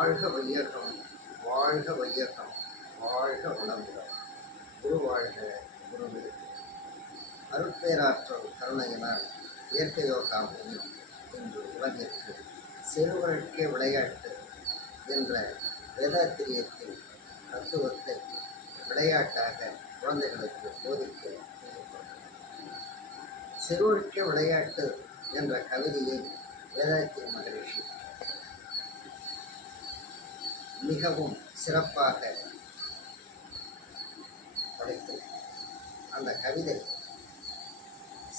வாழ்க வையகம், வாழ்க வையகம், வாழ்க வளமுடன். குரு வாழ்க, குருவே. அருட்பேராற்றல் கருணையினால் இயற்கை யோகா மையம் இன்று உலகிற்கு சிறுவழ்க்கை விளையாட்டு என்ற வேதாத்திரியத்தின் தத்துவத்தை விளையாட்டாக குழந்தைகளுக்கு போதிக்க சிறுவழ்க்கை விளையாட்டு என்ற கவிதையை வேதாத்திரி மகரிஷி மிகவும் சிறப்பாக படைத்து அந்த கவிதை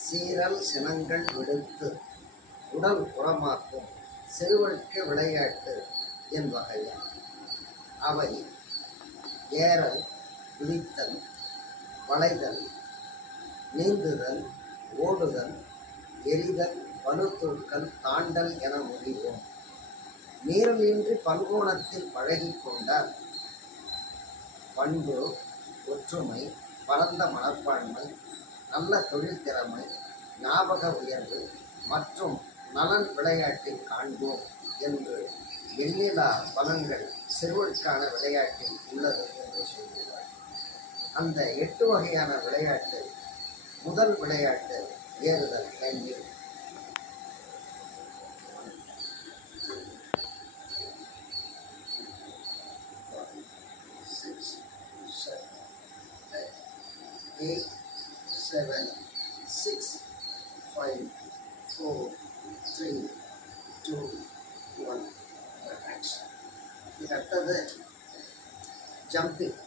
சீரல் சினங்கள் விடுத்து உடல் புறமாக்கும் சிறுவழ்க்கை விளையாட்டு என் வகையில் அவை ஏறல், குதித்தல், வளைதல், நீந்துதல், ஓடுதல், எரிதல், பளுதூக்கல், தாண்டல் என முடிவோம். மீறலின்றி பல்கோணத்தில் பழகி கொண்டால் பண்பு, ஒற்றுமை, பரந்த மனப்பான்மை, நல்ல தொழில் திறமை, ஞாபக உயர்வு மற்றும் நலன் விளையாட்டில் காண்போம் என்று எண்ணிலா பலன்கள் சிறுவருக்கான விளையாட்டில் உள்ளது என்று சொல்கிறார். அந்த 8 வகையான விளையாட்டு, முதல் விளையாட்டு ஏறுதல், கிளைம்பிங். 8, 7, 6, 5, 4, 3, 2, 1. இதுக்கு அடுத்தது ஜம்பிங்,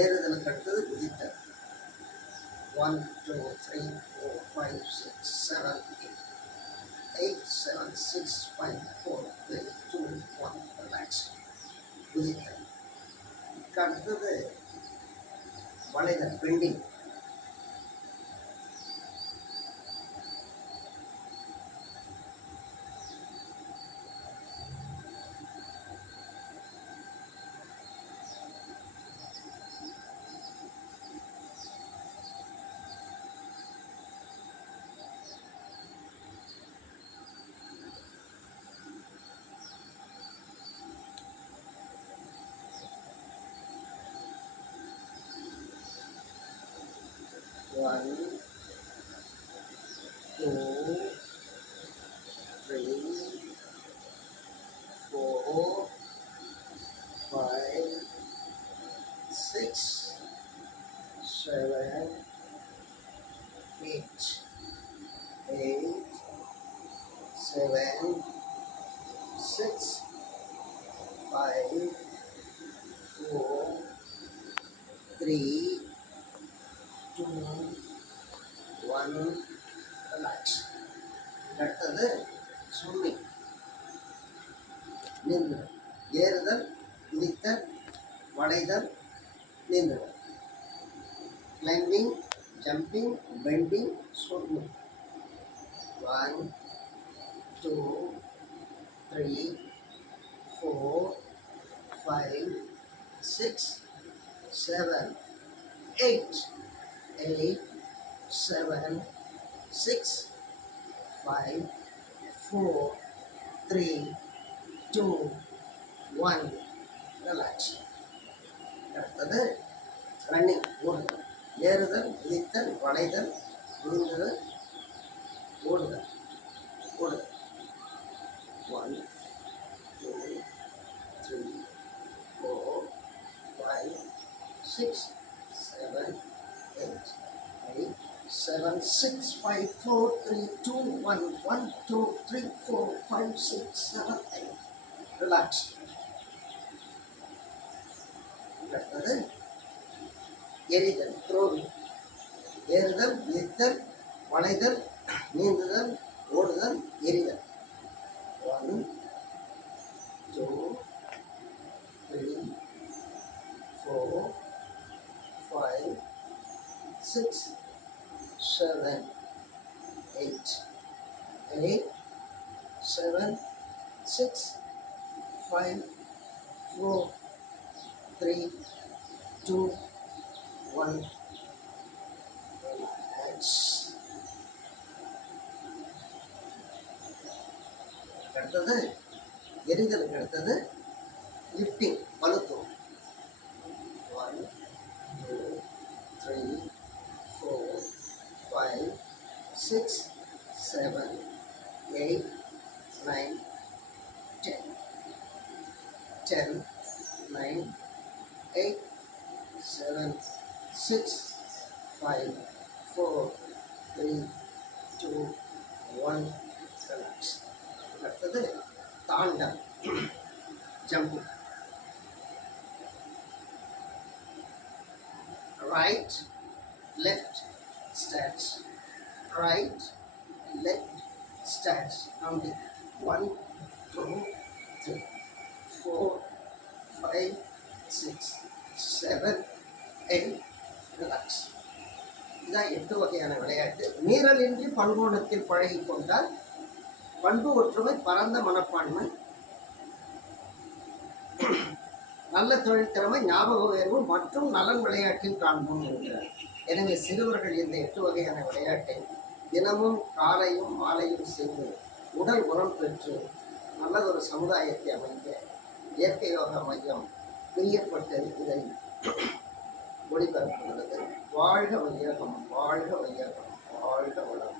ஏறுதலுக்கு அடுத்தது குதித்தல். 1, 2, 3, 4, 5, 6, 7, 8, 7, 6, 5, 4, 3, 2, 1. ரிலாக்ஸ். குதித்தல். இதுக்கு அடுத்தது வளைதல், பெண்டிங். One, 2, 3, 4, 5, 6, 7, 8, 7, 6, 5, 4, 3, 2, 1. ரிலாக்ஸ். அடுத்தது ஸ்விம்மிங், நீந்துதல். ஏறுதல், குதித்தல், வளைதல், நீந்துதல். Climbing, jumping, bending, swimming. 1, 2, 3, 4, 5, 6, 7, 8, 7, 6, 5, 4, 3, 2, 1. Relax. அடுத்தது ரன்னிங், ஓடுதல். ஏறுதல், குதித்தல், வளைதல், நீந்துதல், ஓடுதல். 1, 2, 3, 4, 5, 6, 7, 8, 7, 6, 5, 4, 3, 2, 1. 1, 2, 3, 4, 5, 6, 7, 8. ரிலாக்ஸ். அடுத்தது எரிதல், த்ரோவிங். ஏறுதல், குதித்தல், வளைதல், நீந்துதல், ஓடுதல், எரிதல். 1, 2, 3, 4, 5, 6, 7, 8, 7, 6, 5, 4, 3, 2, 1. Relax. அடுத்தது எரிதலுக்கு அடுத்தது லிஃப்டிங் பளுத்தும். 1 2 3 4 5 6 7 8 9 10 10 9 8 7 6 5 4 3 2 1 ரிலாக்ஸ். அடுத்தது தாண்டம் jumping. Right left stretch, right left stretch. Counting 1 2 3 4 5 6 7 8 relax. இதான் 8 வகையான விளையாட்டு. மீறலின்றி பண்போணத்தில் பழகி கொண்டால் பண்பு ஒற்றுமை, பரந்த மனப்பான்மை, நல்ல தொழில் திறமை, ஞாபக உயர்வு மற்றும் நலன் விளையாட்டில் காண்போம் என்கிறார். எனவே சிறுவர்கள் இந்த 8 வகையான விளையாட்டை தினமும் காலையும் மாலையும் செய்து உடல் உரம் பெற்று நல்லதொரு சமுதாயத்தை அமைக்க இயற்கை யோகா மையம் பிரியப்பட்டு இதை ஒளிபரப்புகிறது. வாழ்க வையகம், வாழ்க வையகம், வாழ்க வளம்.